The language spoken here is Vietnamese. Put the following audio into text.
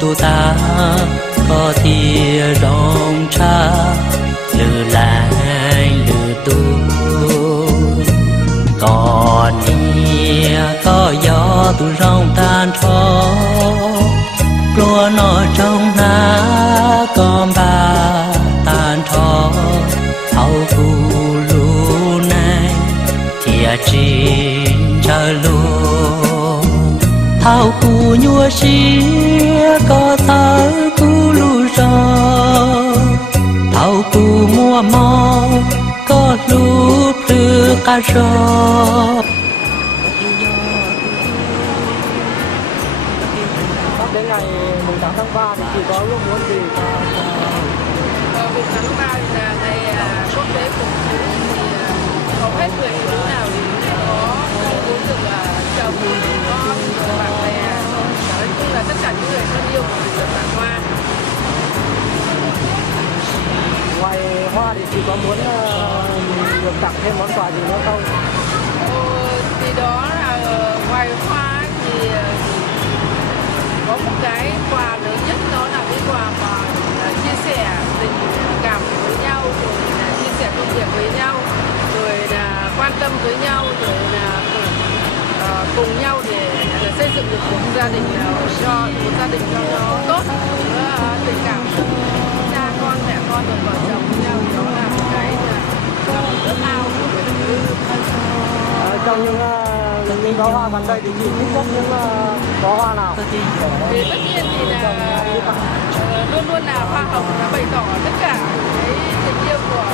tu ta có thìa rong cha lử lại lử tu còn nia có gió tu rong tan thó lúa nọ trong ná con bà tan thó hậu phù lũ này thìa chín chờ lúa hậu phù nhua xía có thở phù lũ rò hậu phù mua mò có lũ lư cá rò. Đến ngày 18 tháng 3 thì chị có ước muốn gì? 18 tháng 3 là ngày quốc tế phụ nữ thì hầu hết người phụ nữ nào thì có mong muốn được chồng, con, bạn bè, nói chung là tất cả những người thân yêu của mình được tặng hoa. Ngoài hoa thì chị có muốn được tặng thêm món quà gì nữa không? Thì đó là ngoài hoa thì có một cái quà lớn nhất, đó là cái quà mà chia sẻ tình cảm với nhau, rồi là chia sẻ công việc với nhau, rồi là quan tâm với nhau, rồi là cùng nhau để xây dựng được một gia đình nào cho một gia đình cho nó tốt, tình cảm cha con mẹ con rồi vợ chồng với nhau, đó là một cái ước ao của người phụ nữ. Trong những bó hoa gần đây thì chị thích nhất những bó hoa nào? Thì tất nhiên thì là luôn luôn là hoa hồng đã bày tỏ tất cả cái tình yêu của